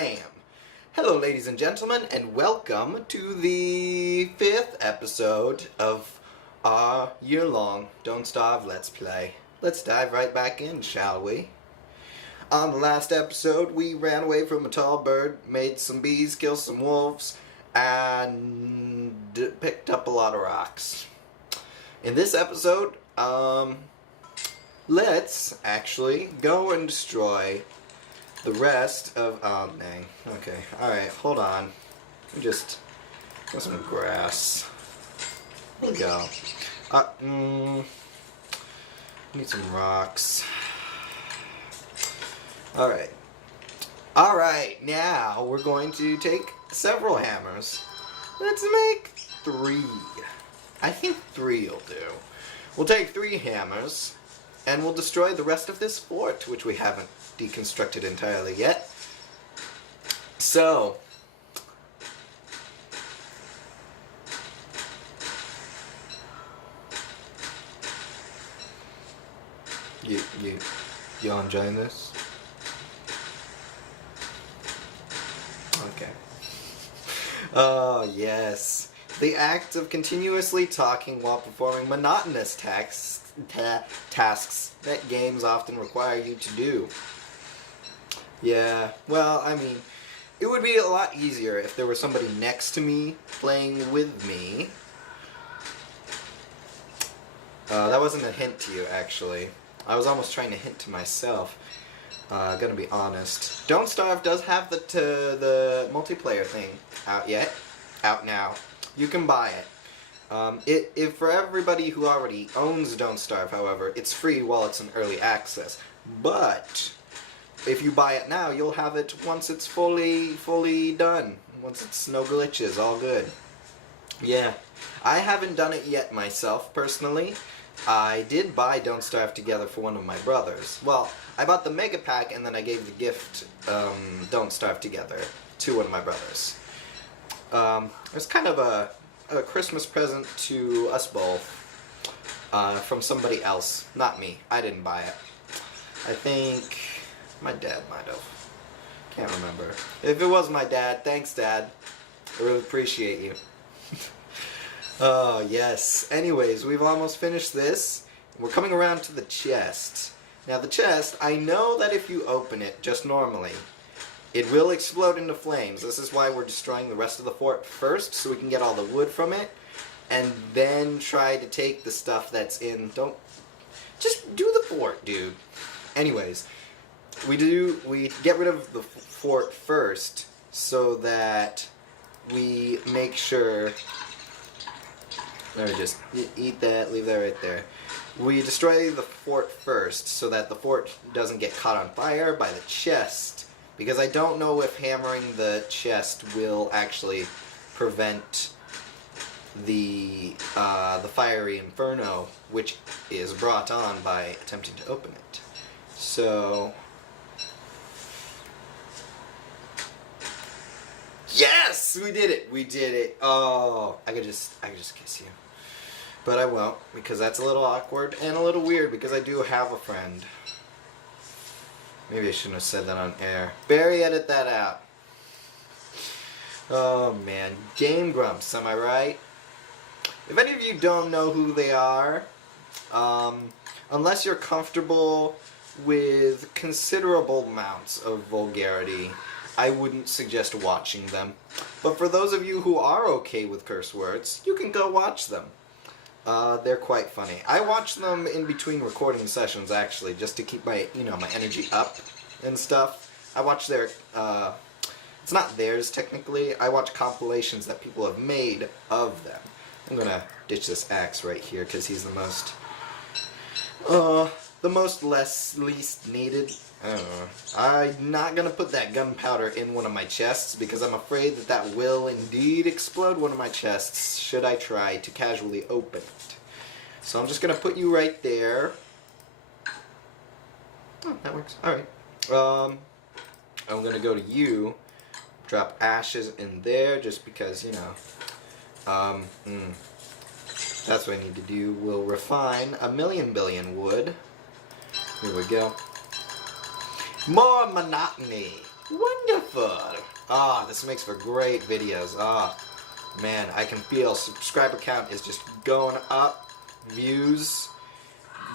Bam! Hello, ladies and gentlemen, and welcome to the 5th episode of our year-long Don't Starve Let's Play. Let's dive right back in, shall we? On the last episode, we ran away from a tall bird, made some bees, killed some wolves, and picked up a lot of rocks. In this episode, let's actually go and destroy the rest of, oh dang, okay, alright, hold on, let me just get some grass. There we go. Need some rocks. Alright. Alright, now we're going to take several hammers. Let's make 3. I think 3 will do. We'll take 3 hammers, and we'll destroy the rest of this fort, which we haven't deconstructed entirely yet. So, you all enjoying this? Okay. Oh, yes. The act of continuously talking while performing monotonous tasks that games often require you to do. Yeah, well, I mean, it would be a lot easier if there was somebody next to me playing with me. That wasn't a hint to you, actually. I was almost trying to hint to myself. Gonna be honest. Don't Starve does have the multiplayer thing out yet. Out now. You can buy it. If for everybody who already owns Don't Starve, however, it's free while it's in early access. But if you buy it now, you'll have it once it's fully done. Once it's no glitches, all good. Yeah. I haven't done it yet myself, personally. I did buy Don't Starve Together for one of my brothers. Well, I bought the Mega Pack and then I gave the gift Don't Starve Together to one of my brothers. It was kind of a Christmas present to us both from somebody else, not me. I didn't buy it. I think my dad might have. Can't remember. If it was my dad, thanks, Dad. I really appreciate you. Oh, yes. Anyways, we've almost finished this. We're coming around to the chest. Now, the chest, I know that if you open it just normally, it will explode into flames. This is why we're destroying the rest of the fort first, so we can get all the wood from it, and then try to take the stuff that's in. Just do the fort, dude. Anyways, we get rid of the fort first, so that we make sure. Let me just eat that, leave that right there. We destroy the fort first, so that the fort doesn't get caught on fire by the chest. Because I don't know if hammering the chest will actually prevent the fiery inferno, which is brought on by attempting to open it. So, yes, we did it. We did it. Oh, I could just kiss you, but I won't because that's a little awkward and a little weird because I do have a friend. Maybe I shouldn't have said that on air. Barry, edit that out. Oh man, Game Grumps, am I right? If any of you don't know who they are, unless you're comfortable with considerable amounts of vulgarity, I wouldn't suggest watching them. But for those of you who are okay with curse words, you can go watch them. They're quite funny. I watch them in between recording sessions, actually, just to keep my, my energy up and stuff. I watch their, it's not theirs, technically. I watch compilations that people have made of them. I'm gonna ditch this axe right here, because he's the most least needed. I don't know. I'm not gonna put that gunpowder in one of my chests because I'm afraid that will indeed explode one of my chests should I try to casually open it. So I'm just gonna put you right there. Oh, that works. Alright. I'm gonna go to you, drop ashes in there just because, that's what I need to do. We'll refine a billion wood. Here we go. More monotony. Wonderful. Ah, this makes for great videos. Ah, man, I can feel subscriber count is just going up. Views,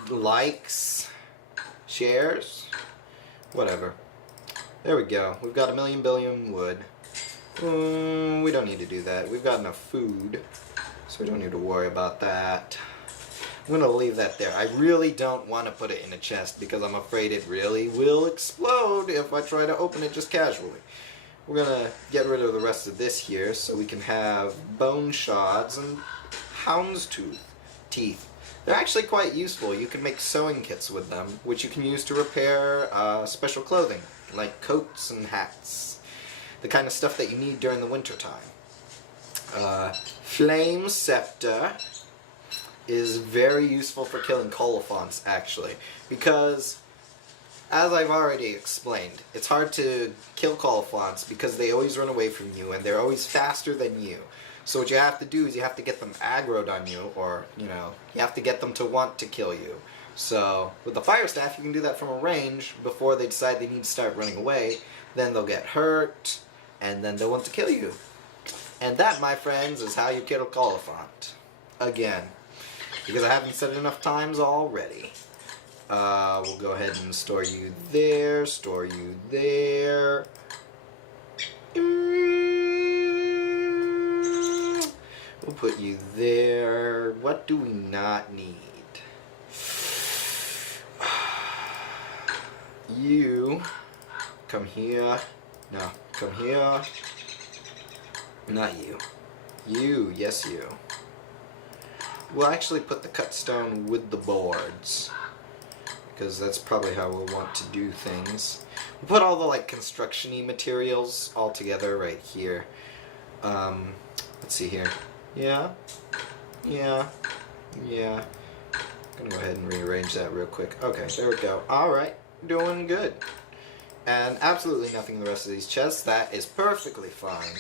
likes, shares, whatever. There we go. We've got 1,000,000,000,000 wood. We don't need to do that. We've got enough food, so we don't need to worry about that. I'm going to leave that there. I really don't want to put it in a chest because I'm afraid it really will explode if I try to open it just casually. We're going to get rid of the rest of this here so we can have bone shards and houndstooth teeth. They're actually quite useful. You can make sewing kits with them, which you can use to repair special clothing, like coats and hats. The kind of stuff that you need during the winter time. Flame Scepter is very useful for killing colophants, actually, because, as I've already explained, it's hard to kill colophants because they always run away from you, and they're always faster than you. So what you have to do is you have to get them aggroed on you, or, you know, you have to get them to want to kill you. So, with the fire staff, you can do that from a range before they decide they need to start running away. Then they'll get hurt, and then they'll want to kill you. And that, my friends, is how you kill a colophant. Again. Because I haven't said it enough times already. We'll go ahead and store you there, store you there. We'll put you there. What do we not need? You come here. No, come here. Not you. You, yes you. We'll actually put the cut stone with the boards, because that's probably how we'll want to do things. We'll put all the like construction-y materials all together right here. Let's see here. Yeah. I'm gonna go ahead and rearrange that real quick. Okay, there we go. Alright, doing good. And absolutely nothing in the rest of these chests. That is perfectly fine.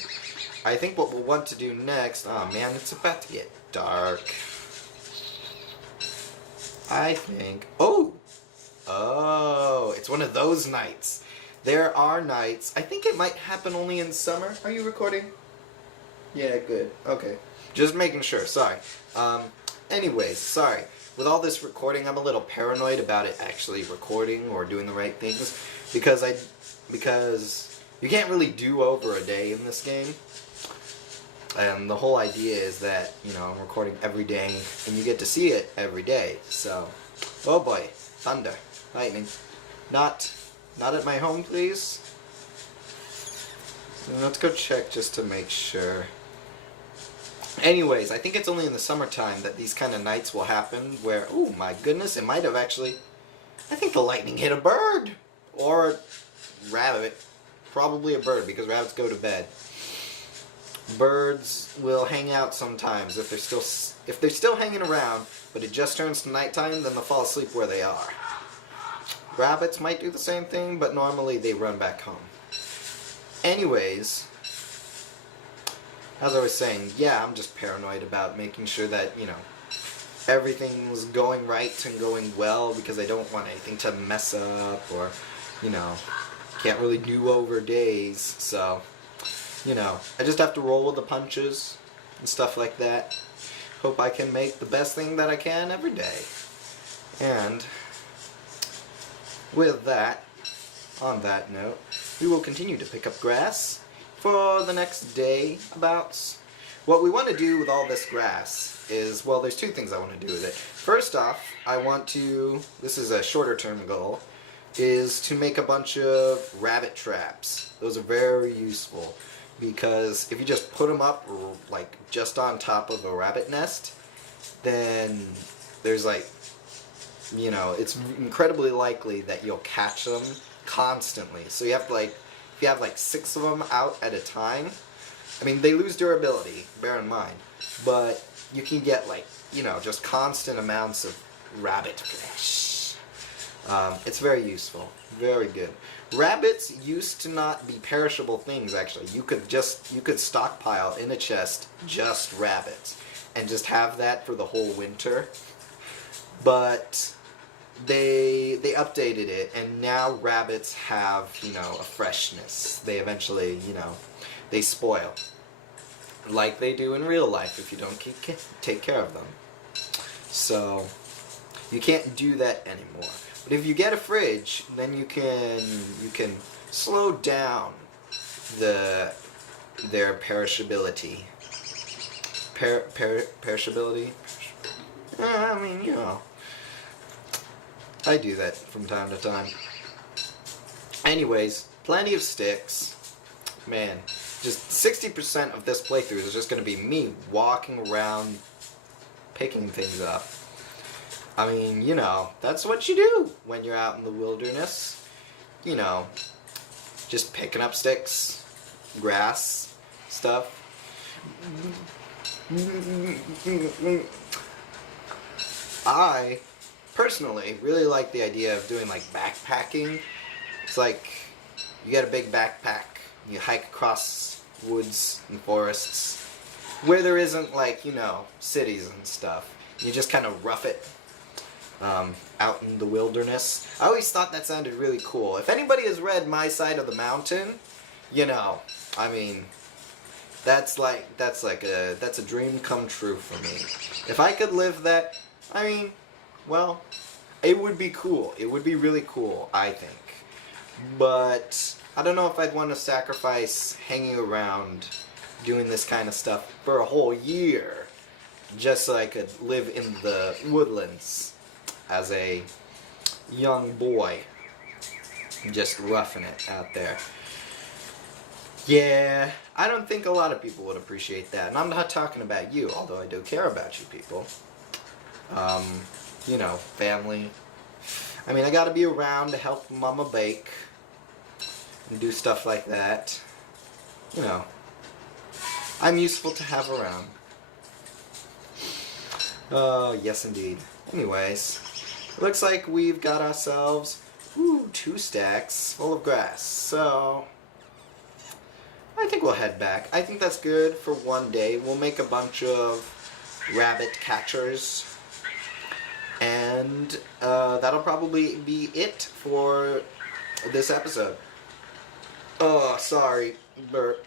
I think what we'll want to do next... Oh man, it's about to get dark. I think... Oh, it's one of those nights. There are nights... I think it might happen only in summer. Are you recording? Yeah, good. Okay. Just making sure. Sorry. Anyways, sorry. With all this recording, I'm a little paranoid about it actually recording or doing the right things. Because you can't really do over a day in this game. And the whole idea is that, you know, I'm recording every day, and you get to see it every day. So, oh boy, thunder, lightning. Not at my home, please. Let's go check just to make sure. Anyways, I think it's only in the summertime that these kind of nights will happen where, oh my goodness, it might have actually, I think the lightning hit a bird. Or a rabbit. Probably a bird, because rabbits go to bed. Birds will hang out sometimes if they're still hanging around, but it just turns to nighttime, then they'll fall asleep where they are. Rabbits might do the same thing, but normally they run back home. Anyways, as I was saying, yeah, I'm just paranoid about making sure that, you know, everything was going right and going well, because I don't want anything to mess up, or, you know, can't really do over days, so... You know, I just have to roll with the punches and stuff like that. Hope I can make the best thing that I can every day. And with that, on that note, we will continue to pick up grass for the next day abouts. What we want to do with all this grass is, well, there's two things I want to do with it. First off, I want to, this is a shorter term goal, is to make a bunch of rabbit traps. Those are very useful. Because if you just put them up, like, just on top of a rabbit nest, then there's, like, you know, it's incredibly likely that you'll catch them constantly. So you have to, like, if you have, like, 6 of them out at a time, I mean, they lose durability, bear in mind, but you can get, like, you know, just constant amounts of rabbit flesh. It's very useful. Very good. Rabbits used to not be perishable things, actually. You could stockpile in a chest just rabbits and just have that for the whole winter. But they updated it, and now rabbits have, you know, a freshness. They eventually, you know, they spoil, like they do in real life if you don't take care of them. So you can't do that anymore. But if you get a fridge, then you can slow down their perishability. Perishability? I mean, you know. I do that from time to time. Anyways, plenty of sticks. Man, just 60% of this playthrough is just going to be me walking around picking things up. I mean, you know, that's what you do when you're out in the wilderness. You know, just picking up sticks, grass, stuff. I personally really like the idea of doing like backpacking. It's like you get a big backpack, you hike across woods and forests where there isn't, like, you know, cities and stuff. You just kind of rough it out in the wilderness. I always thought that sounded really cool. If anybody has read My Side of the Mountain, you know, I mean, that's a dream come true for me. If I could live that, I mean, well, it would be cool. It would be really cool, I think. But I don't know if I'd want to sacrifice hanging around doing this kind of stuff for a whole year just so I could live in the woodlands as a young boy, just roughing it out there. Yeah, I don't think a lot of people would appreciate that. And I'm not talking about you, although I do care about you people. You know, family. I mean, I gotta be around to help Mama bake and do stuff like that. You know, I'm useful to have around. Oh, yes indeed. Anyways, it looks like we've got ourselves 2 stacks full of grass. So I think we'll head back. I think that's good for one day. We'll make a bunch of rabbit catchers. And that'll probably be it for this episode. Oh, sorry. Burp.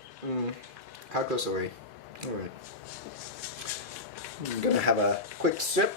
How close are we? Alright. I'm gonna have a quick sip.